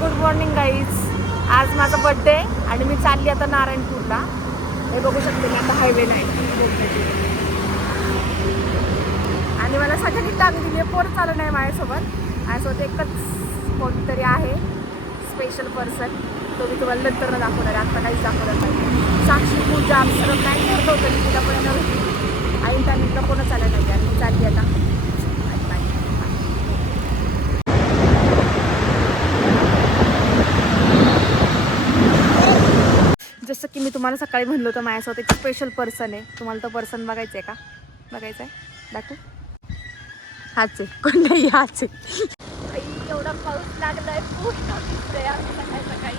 Good morning guys. आज माझा birthday आणि मी चालली आता नारायणपूरला. हे बघू शकते मी आता हायवे नाही आणि मला सगळ्यांनी टाक दिली आहे. पोर चालू नाही माझ्यासोबत. माझ्यासोबत एकच कोणतरी आहे स्पेशल पर्सन तो मी तुम्हाला नंतर दाखवणार आहे. आता काहीच दाखवणार नाही. साक्षी पूजा सगळं काय करत होतं मी तिला पण येणार होती आई त्यानिमित्त कोणच आलं नाही. आणि चालली आता. जसं की मी तुम्हाला सकाळी म्हणलं होतं माझ्यासोबत एक स्पेशल पर्सन आहे. तुम्हाला तो पर्सन बघायचं आहे का? बघायचं आहे दाखव. हाच आहे. कोण नाही हाच आहे. एवढा पाऊस लागलाय. पूर्ण भिजलंय आम्ही सकाळी सकाळी.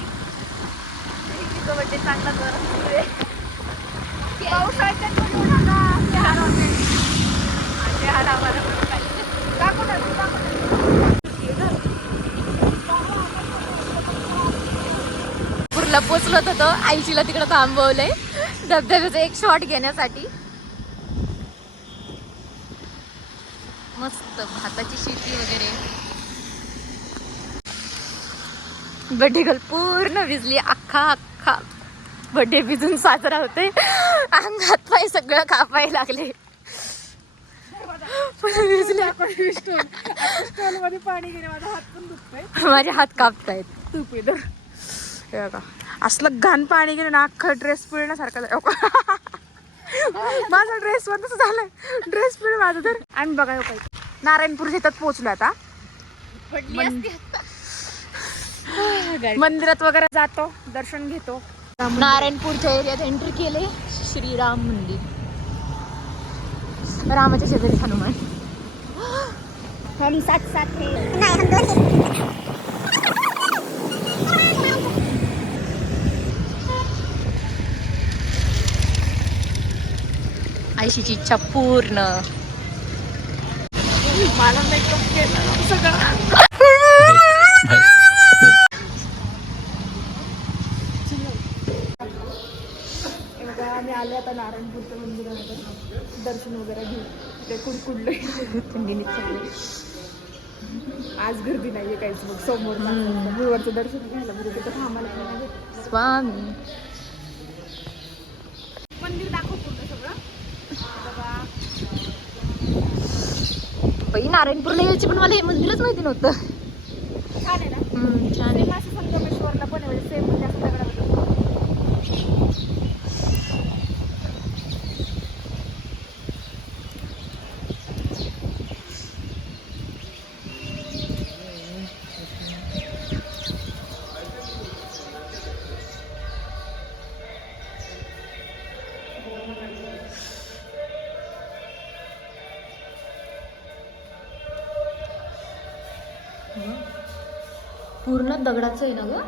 तिचं बड्डे म्हणजे चांगला जोरात सुरू आहे. पावसाळ्यात पण ते हरवते. हा, ते हरा मला पण पाहिजे. दाखव ना, तू दाखव ना. हे धर. नागपूरला पोचलो होतो. आईशीला तिकडं थांबवलंय. धबधब्याचा एक शॉट घेण्यासाठी. मस्त भाताची शेती वगैरे. बड्डे गर्ल पूर्ण भिजली. अख्खा अख्खा बड्डे भिजून साजरा होते अंगात पाय सगळं कापाय लागले. माझा हात कापतायत. तूप असलं घाण पाणी गेलं ना अख्खा ड्रेस पिळण्यासारखं झालं. माझा ड्रेस वर तसं झालंय. ड्रेस पिळ माझा तर. आणि बघा हो काही नारायणपूर शेतात पोहोचलो आता. मंदिरात वगैरे जातो दर्शन घेतो. नारायणपूरच्या एरियात एंट्री केले. श्रीराम मंदिर. रामाच्या शेजारी हनुमान. हम साथ साथ है आयशीची इच्छा पूर्ण. आम्ही आले आता नारायणपूरच्या मंदिरामध्ये. दर्शन वगैरे घेऊ ते कुडकुडले थंडीने चालले आज गर्दी नाहीये काहीच मग समोर गुरुवारचं दर्शन घ्यायला म्हणजे तिथं थांबायला. स्वामी. मंदिर दाखव पूर्ण सगळं बघा बाई नारायणपूरला यायची पण मला हे मंदिरच माहिती नव्हतं. छान आहे. ना पूर्ण दगडाचं आहे ना ग?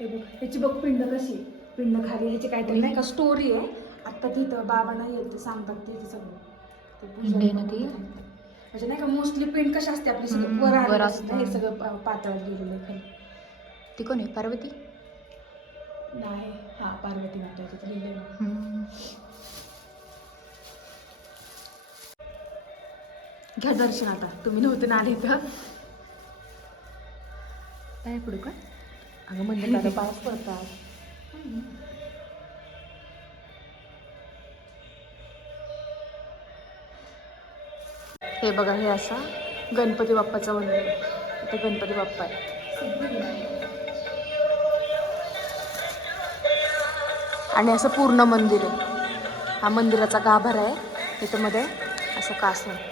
हे. बघ ह्याची बघ पिंड कशी. पिंड खाली ह्याची काहीतरी नाही का स्टोरी आहे. आता तिथं बाबा नाही येत ते सांगतात ते सगळं. ते पूजा पिंड आहे ना ती? म्हणजे नाही का मोस्टली पिंड कशी असते आपली सगळी? वर असतं. हे सगळं पातळ गेलेलं आहे. खाली ती कोण आहे? पार्वती? नाही. हा पार्वती बघ. हम्म. घ्या दर्शन आता. तुम्ही नव्हते ना आले तर काय पडू का अगं म्हणजे आता पाऊस पडतात हे बघा हे असा गणपती बाप्पाचं मंदिर. आहे. इथे गणपती बाप्पा आहे आणि असं पूर्ण मंदिर आहे. हा मंदिराचा गाभार आहे. त्याच्यामध्ये असं कास आहे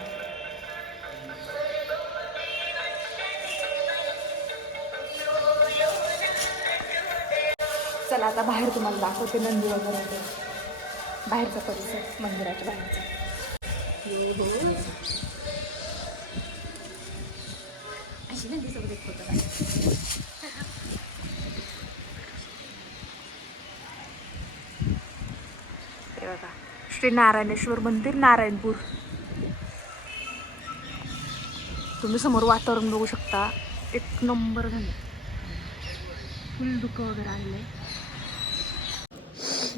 चला आता बाहेर तुम्हाला दाखवते नंदी वगैरे. बाहेरचा परिसर मंदिराच्या बाहेरचा. श्री नारायणेश्वर मंदिर नारायणपूर. तुम्ही समोर वातावरण बघू शकता. एक नंबर झालं. फुल दुःख वगैरे आलेलं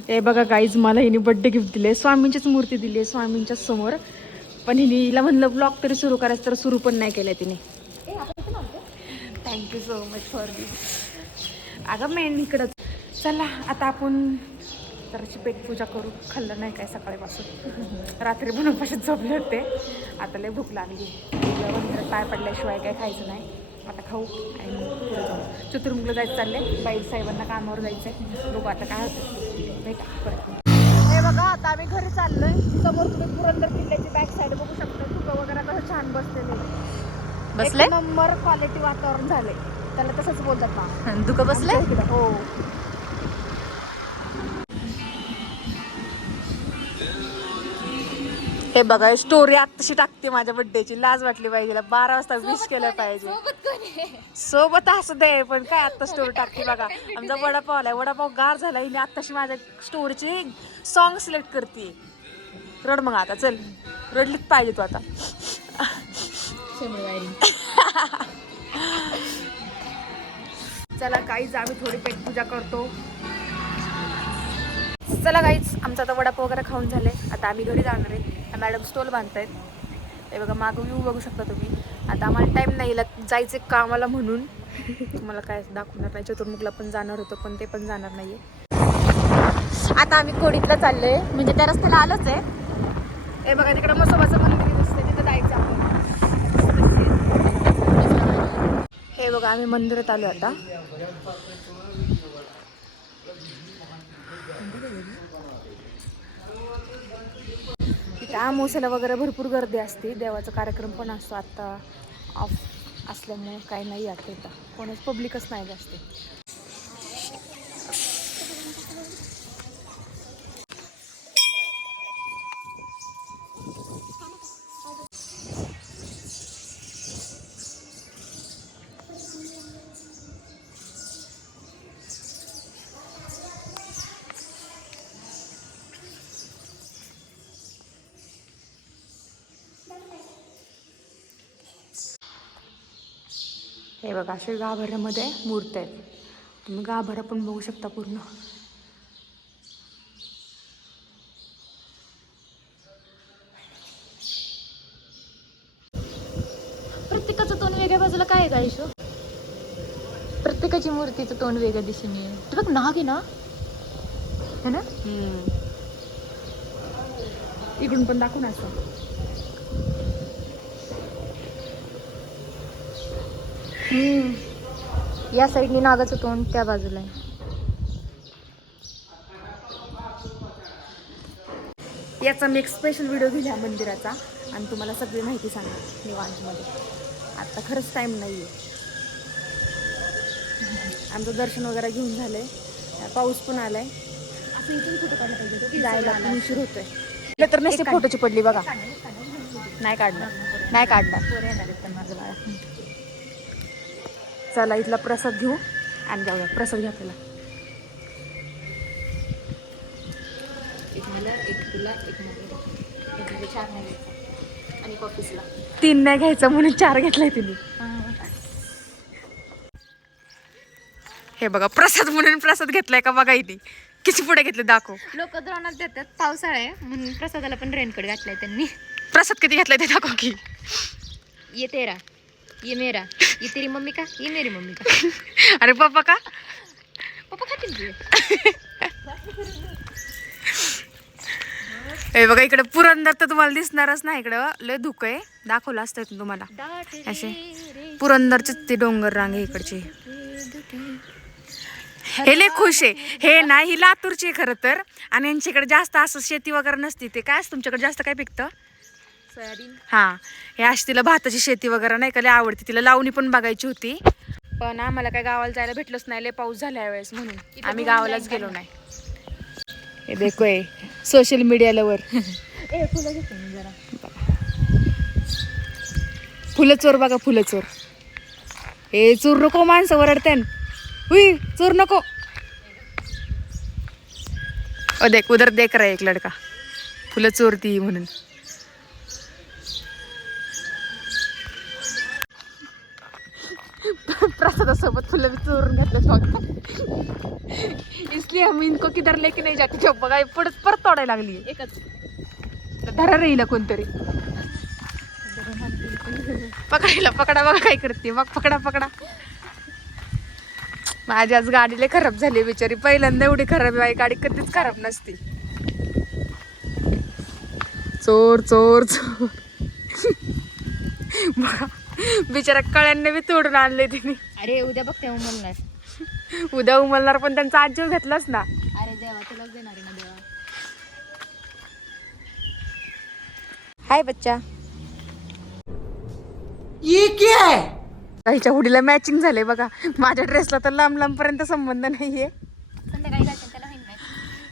हे बघा गाईज मला हिने बड्डे गिफ्ट दिले स्वामींचीच मूर्ती दिली आहे स्वामींच्या समोर. पण हिने हिला म्हणलं ब्लॉग तरी सुरू करायचं तर सुरू पण नाही केलं तिने. Thank you so much for this अगं मेन इकडंच चला आता आपण जराशी पेटपूजा करू. खाल्लं नाही काय सकाळीपासून. रात्री पण उपाशीच झोपले होते. आता लय भूक लागली. पाय पडल्याशिवाय काय खायचं नाही. आता खाऊ आणि मग पुढे जाऊ. चतुर्मुखला जायचं चाललंय. बाई साहेबांना कामावर जायचं आहे बघू आता काय होतं. नाही का परत. हे बघा आता आम्ही घरी चाललोय. समोर तुम्ही पुरंदर किल्ल्याची बॅक साईड बघू शकता. धुकं वगैरे कसं छान बसलेले. बसले नंबर क्वालिटी वातावरण झालंय. त्याला तसंच बोलतात ना. दुःख बसले हो. हे बघा स्टोरी आत्ताशी टाकते माझ्या बर्थडेची लाज वाटली पाहिजे. बारा वाजता विश केलं पाहिजे. सोबत असू दे पण काय आत्ता स्टोरी टाकते बघा. आमचा वडापाव आलाय वडापाव गार झाला. हिने आत्ताशी माझ्या स्टोरीचे सॉन्ग सिलेक्ट करते. रड मग आता. चल. रडलीच पाहिजे तू आता. चला काहीच आम्ही थोडी पेट पूजा करतो. चला काहीच आमचा आता वडापाव वगैरे खाऊन झाले. आता आम्ही घरी जाणार आहे. मॅडम स्टॉल बांधतायत. हे बघा मागं येऊ बघू शकता तुम्ही. आता आम्हाला टाईम नाही जायचं कामाला म्हणून. तुम्हाला काय दाखवणार नाही चतुर्मुखला पण जाणार होतं पण ते पण जाणार नाहीये. आता आम्ही कोडीतला चाललोय. म्हणजे त्या रस्त्याला आलोच आहे. हे बघा तिकडे मसोबाचं मंदिर दिसते तिथं जायचं आपण हे बघा आम्ही मंदिरात आलो आता. त्या आमोशाला वगैरे भरपूर गर्दी असते. देवाचा कार्यक्रम पण असतो आत्ता ऑफ असल्यामुळे काही नाही आता कोणीच पब्लिकच नाही जास्त. हे बघा असे गाभाऱ्यामध्ये मूर्त आहेत. तुम्ही गाभारा पण बघू शकता पूर्ण. प्रत्येकाचं तोंड वेगळ्या बाजूला काय आहे इशू प्रत्येकाची मूर्तीचं तोंड वेगळं दिसून येईल तू बघ नाग आहे ना? है ना? इकडून पण दाखवून असं. हम्म. या साईडनी नागाचं तोंड त्या बाजूला आहे. याचा मी एक स्पेशल व्हिडिओ ह्या मंदिराचा. आणि तुम्हाला सगळी माहिती सांगणार निवांतमध्ये. आता खरंच टाईम नाही आहे आमचं दर्शन वगैरे घेऊन झालंय. पाऊस पण आलाय. जायला पण उशीर होतोय. तर नसते फोटोची पडली बघा. नाही काढणार. नाही काढणार. चला इथला प्रसाद घेऊ. आणि जाऊया. प्रसाद घ्या आपल्याला तीन नाही घ्यायचं म्हणून चार घेतलाय तिने. हे. बघा प्रसाद म्हणून प्रसाद घेतलाय का बघा इथे. किती पुढे घेतले दाखव. लोक द्रोणात देतात. पावसाळा आहे म्हणून प्रसादाला पण रेनकोट घातलाय त्यांनी. प्रसाद किती घेतलाय ते दाखव की. ये तेरा ये मेरा ये तेरी मम्मी का ये मेरी मम्मी का। अरे पप्पा का? पप्पा खातील हे बघा इकडे पुरंदर तर तुम्हाला दिसणारच नाही इकडं. लय धुकं आहे. दाखवलं असतं तुम्हाला. असे पुरंदरचे ते डोंगर रांग आहे इकडचे. हे लय खुश आहे. हे ना ही लातूरची आहे खरं तर. आणि यांच्याकडे जास्त असं शेती वगैरे नसते. ते काय असतं तुमच्याकडे जास्त काय पिकतं? सोयाबीन. हा हे अशी तिला भाताची शेती वगैरे नाही का लय आवडते. तिला लावणी पण बघायची होती. पण आम्हाला काय गावाला जायला भेटलंच नाही लय पाऊस झाला यावेळेस म्हणून. आम्ही गावालाच गेलो नाही. हे देखो सोशल मीडियावर ए फुलं चोर बघा फुलं चोर हे चोर नको माणसं वरडतेन हुई चोर नको. ओ देख उधर देख रहा है एक लड़का. फुलं चोरती म्हणून. प्रसादासोबत फुलं बी चोरून घेतलं मग इसलिए हम इनको किधर लेके नाही जाते जो बघा पुढे परत तोडायला लागली. एकच. धरा राहिला कोणतरी. पकडायला पकडा बघा काय करते मग पकडा पकडा. माझी आज गाडी लय खराब झाली बिचारी. पहिल्यांदा एवढी खराब आहे गाडी कधीच खराब नसती. चोर चोर चोर. बघा बिचारा कळ्यांना बी तोडून आणले तिने. अरे उद्या बघ तेव्हा म्हणणार उद्या उमलणार पण त्यांचा आज जीव घेतलाच ना. अरे देवा तुलाच देणार आहे ना देवा. हाय बच्चा. काहीच्या हुडीला मॅचिंग झाले बघा. माझ्या ड्रेसला तर लांब लांब पर्यंत संबंध नाहीये. संध्याकाळी जायचं त्याला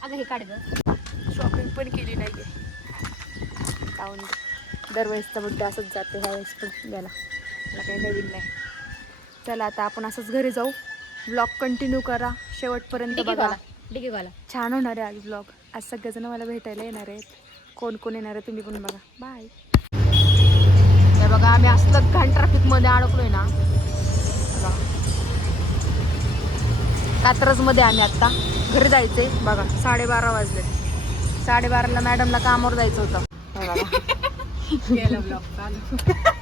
अगं हे काढ ग. शॉपिंग पण केली नाहीये. जाऊन दे. दरवेळेसचा बड्डे असंच जातो ह्या वेळेस पण गेला मला काही नवीन नाही. चला आता आपण असंच घरी जाऊ. ब्लॉग कंटिन्यू करा. शेवटपर्यंत बघा. छान होणार आहे आज ब्लॉग आज सगळेजण मला भेटायला येणार आहेत. कोण कोण येणार आहे तुम्ही पण बघा. बाय बघा आम्ही असलं घाण ट्रॅफिकमध्ये अडकलोय ना. बघा. कात्रजमध्ये आम्ही आता घरी जायचंय. बघा साडेबारा वाजले. साडेबाराला मॅडमला कामावर जायचं होतं.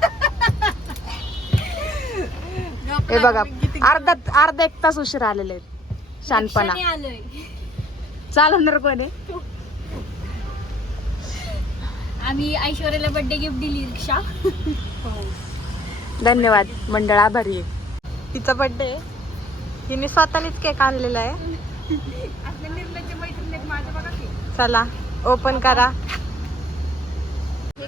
हे बघा हे अर्धा अर्धा एक तास उशीर आलेले आहेत. शानपणा. चालवणार कोण. आहे आम्ही ऐश्वर्याला बर्थडे गिफ्ट दिली रिक्षा. धन्यवाद मंडळ आभारी आहे. तिचा बर्थडे हिने स्वतःनीच केक आणलेला आहे. चला ओपन करा. हे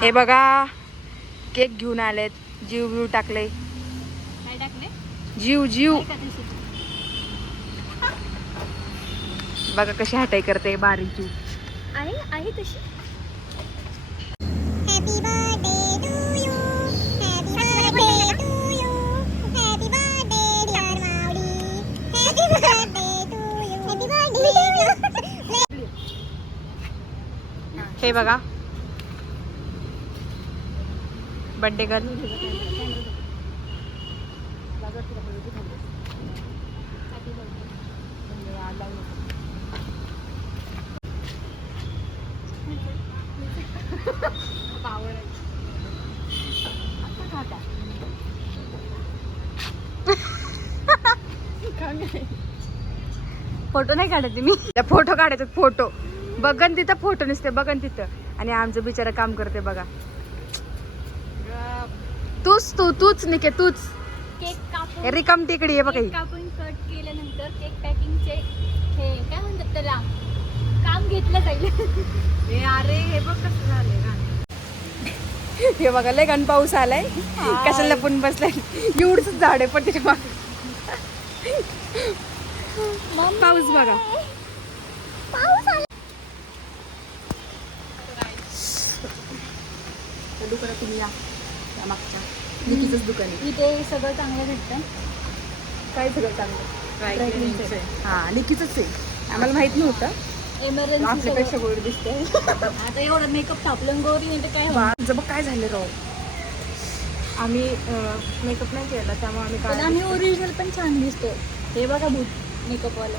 हे बघा केक घेऊन आलेत. जीव जीव टाकले. काय टाकले? जीव जीव? बघा कशी हटाई करते बारीक जीव. आहे आहे तशी. Happy birthday birthday girl photo नाही काढत मी. फोटो काढायचे फोटो. बघन तिथं फोटो नसते बघन तिथं. आणि आमचं बिचारा काम करते बघा. तूच तू तूच निके तूच. केक कापून रिकाम टेकडी आहे बघा केक ही. कापून कट केल्यानंतर केक पॅकिंगचे हे काय म्हणतात त्याला? काम घेतलं जाईल. अरे हे बघ कसं झालंय हे बघा लय गण पाऊस आलाय. कशाला लपून बसलाय? एवढच झाड आहे पण त्याच्यामागे पाऊस बघा. त्या दुकानात तुम्ही या. मागच्या. निकीचंच दुकान आहे. इथे सगळं चांगलं भेटतं काय सगळं चांगलं? हा निकीचंच आहे. आम्हाला माहीत नव्हतं. आपल्यापेक्षा गोड दिसते आता एवढं मेकअप थापलं गोरी नाही तर काय? बा बघ काय झालं राव. आम्ही मेकअप नाही केला त्यामुळे आम्ही काय आम्ही ओरिजिनल पण छान दिसतो हे बघा भूत मेकअप वाला.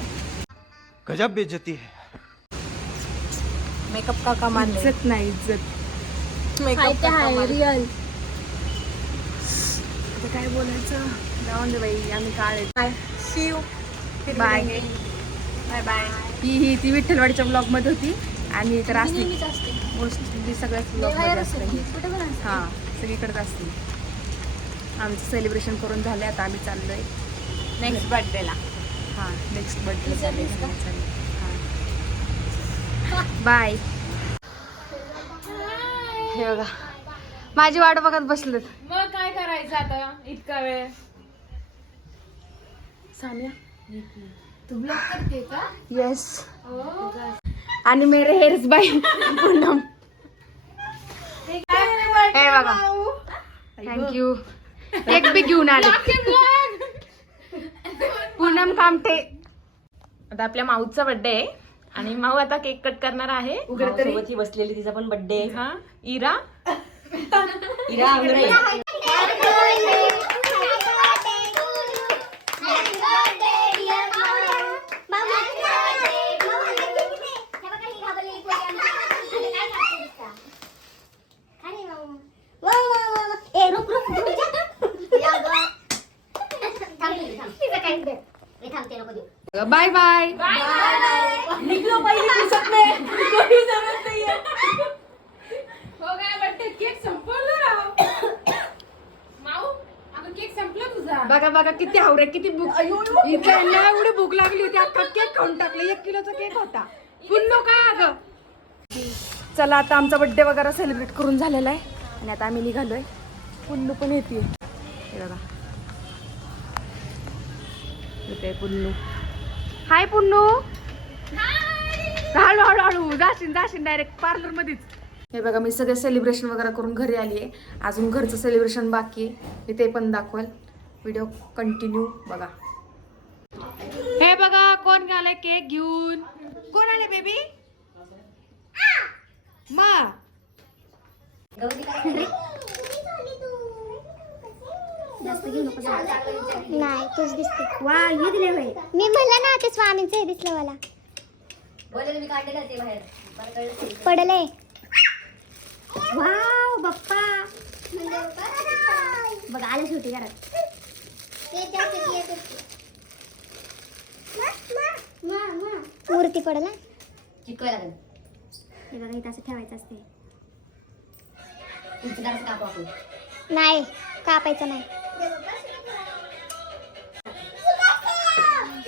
गजब बेइज्जती है। मेकअप का कमाल इज्जत नाही इज्जत. मेकअप का कमाल रिअल आता काय बोलायचं? जाऊन दे बाई आम्ही काळ बाय शिव बाय बाय बाय ही ही ती विठ्ठलवाडीच्या ब्लॉगमध्ये होती. आणि तर असते. मोस्टली सगळ्याच असते. हां सगळीकडेच असते. आमचं सेलिब्रेशन करून झालं आता आम्ही चाललोय. नेक्स्ट बर्थडेला हां नेक्स्ट बर्थडे विचारलीस का? बाय हे बघा. माझी वाट बघत बसलेत. करायचं आता इतका वेळ? साम्या तू ब्लॉक करते का? येस आणि मेरे हेअर्स बाय पूनम. हे बघा. थँक्यू केक बी घेऊन आले. पूनम कामटे आता आपल्या माऊचा बर्थडे आहे. आणि माऊ आता केक कट करणार आहे. सोबत ही बसलेली तिचा पण बर्थडे हा. Ira. Ira. Bye bye bye bye निघलो पाहिजे बघा बघा किती हावरे किती भूक इथे एवढी भूक लागली होती अख्खा केक खाऊन टाकलं. एक किलोचा केक होता. पुन्नो काय अगं. चला आता आमचा बड्डे वगैरे सेलिब्रेट करून झालेला आहे. आणि आता आम्ही निघालोय. पुन्नू पण येते बघा. इथे पुन्नू. हाय पुन्नू. हळू हळू हळू. जाशील जाशील डायरेक्ट पार्लर मध्येच. हे बघा मी सगळे सेलिब्रेशन वगैरे करून घरी आली आहे अजून घरचं सेलिब्रेशन बाकी आहे. मी ते पण दाखवाल. व्हिडिओ कंटिन्यू बघा. हे बघा कोण गेलाय केक घेऊन? कोण आले बेबी मा. नाही तूच दिसते. वा हे दिले मी म्हणलं ना ते स्वामींचं हे दिसलं मला. पडले वाव बाप्पा. बघ आलं शेवटी घरात. मूर्ती पडला. हे बघा इथं असं ठेवायचं असते. नाही कापायचं नाही.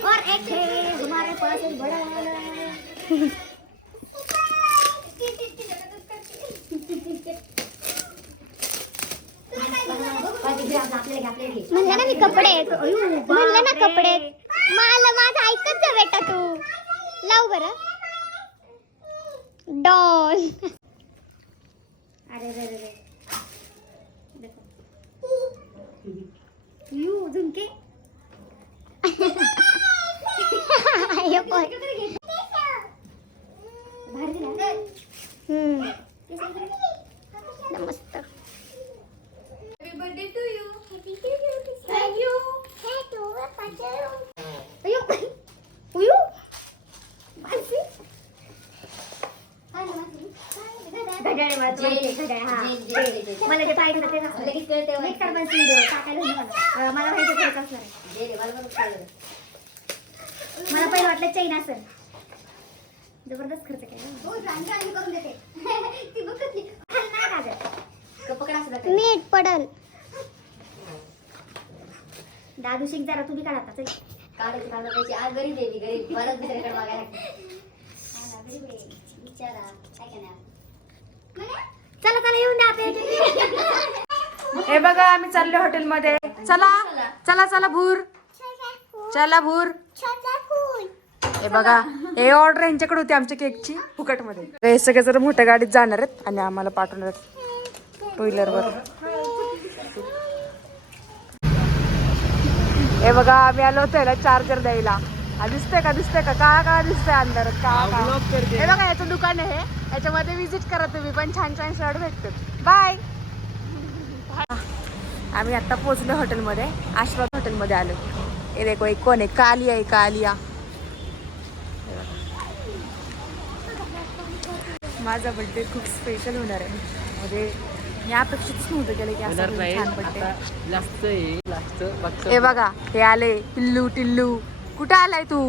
और एक है हमारे पास एक बड़ा म्हणलं ना मी कपडे आहेत. म्हणलं ना कपडे आहेत. मला माझं ऐकत जा बेटा तू. लाव बरं. डॉल. अरे रे यू झुमके. मला घड्याळ, हा. ते पाहिजे होतं टाकायला माहिती खर्च असणार. मला पहिलं वाटलं चैन असेल जबरदस्त खर्च केला मीठ पडल दादू शिक जरा तुम्ही काढा आता चल. चला चला येऊन द्या आपल्या हे बघा आम्ही चाललो हॉटेलमध्ये. चला चला चला भूर. चला भूर. हे बघा हे ऑर्डर यांच्याकडे होती आमच्या केकची फुकटमध्ये. हे सगळे जर मोठ्या गाडीत जाणार आहेत आणि आम्हाला पाठवणार आहेत टू व्हीलरवर हे बघा आम्ही आलो होतो याला चार्जर द्यायला. हा दिसतंय का दिसतंय का? काळा काळा दिसतंय अंधारात? काळा हे बघा याचं दुकान आहे. याच्यामध्ये विजिट करा तुम्ही पण छान छान शर्ट भेटतात. बाय आम्ही आता पोहोचलो हॉटेलमध्ये आशीर्वाद हॉटेलमध्ये आलो. हे देखो एक कोण आहे? कालिया आहे कालिया. माझा बर्थडे खूप स्पेशल होणार आहे. म्हणजे मी अपेक्षितच नव्हतं केलं की असं छान बर्थडे हे बघा हे आले टिल्लू टिल्लू. कुठं आलाय तू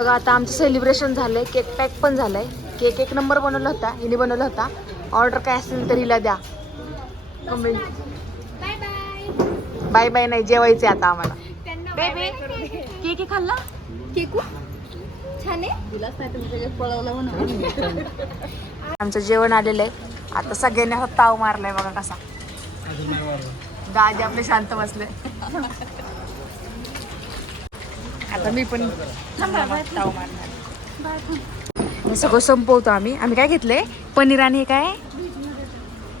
बघा आता आमचं सेलिब्रेशन झालंय. केक पॅक पण झालंय. केक एक नंबर बनवला होता. हिने बनवला होता. ऑर्डर काय असेल तर हिला द्या. मम्मी बाय बाय नाही जेवायचे आता आम्हाला. बेबी केक खाल्ला? केकू छान आमचं जेवण आलेलं आहे. आता सगळ्यांनी असा ताव मारलाय बघा कसा. दाजी आपले शांत बसले. आता मी पण ताव मारणार सगळं संपवतो आम्ही. आम्ही काय घेतलंय? पनीर आणि हे काय?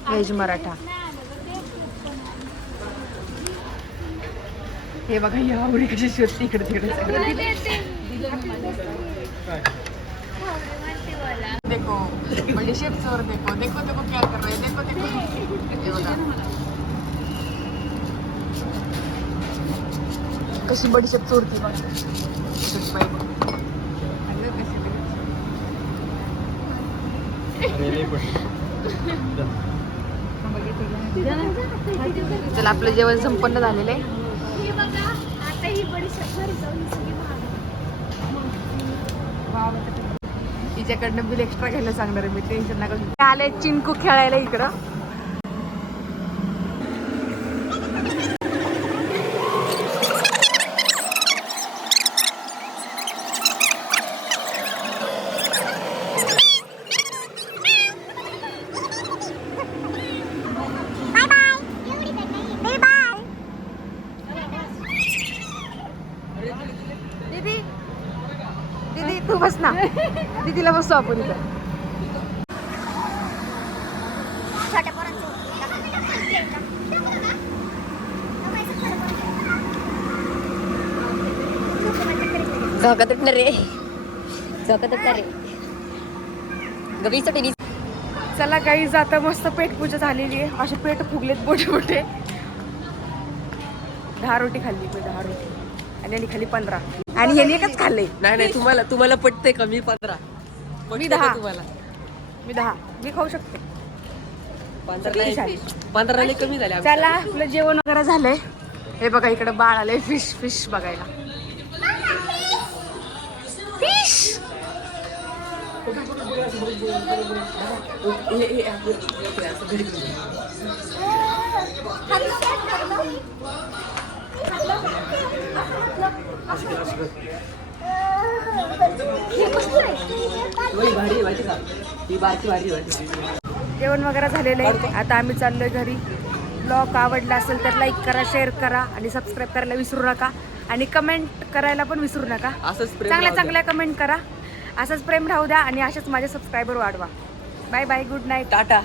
व्हेज मराठा. हे बघा ही आवडी कशी शोधते इकडे तिकडे देखो बड़ी शेप चोर देखो. देखो देखो क्या कर रहे हैं. देखो देखो हे बघा. कशी बडीशेप चोरती बघ. सुषमाई चला आपलं जेवण संपन्न झालेलं आहे. तिच्याकडनं बिल एक्स्ट्रा घ्यायला सांगणार आहे मी. टेन्शन नका आले चिंकू खेळायला इकडं बाय बाय एवढी तर नाही बाय बाय दीदी दीदी तू बस ना. दीदीला बसतो आपण इथं. झोका तुटणार रे. झोका तुटणार रे. चला काही जाता मस्त पेटपूजा झालेली आहे. असे पेट फुगलेत मोठे मोठे दहा रोटी खाल्ली मी दहा रोटी. आणि खाली पंधरा. आणि यांनी एकच खाल्ले नाही नाही तुम्हाला तुम्हाला पटते कमी पंधरा. मी दहा का तुम्हाला? मी दहा. मी खाऊ शकते. पंधरा पंधराने कमी झाले. चला आपलं जेवण वगैरे झालंय. हे बघा इकडं बाळ आलंय. फिश फिश बघायला. फिश जेवण वगैरे झालेलं आहे. आता आम्ही चाललोय घरी. ब्लॉग आवडला असेल तर लाईक करा शेअर करा आणि सबस्क्राईब करायला विसरू नका. आणि कमेंट करायला पण विसरू नका. असंच चांगल्या. चांगल्या कमेंट करा. असंच प्रेम राहू द्या आणि अशाच माझे सबस्क्रायबर वाढवा. Bye bye good night tata.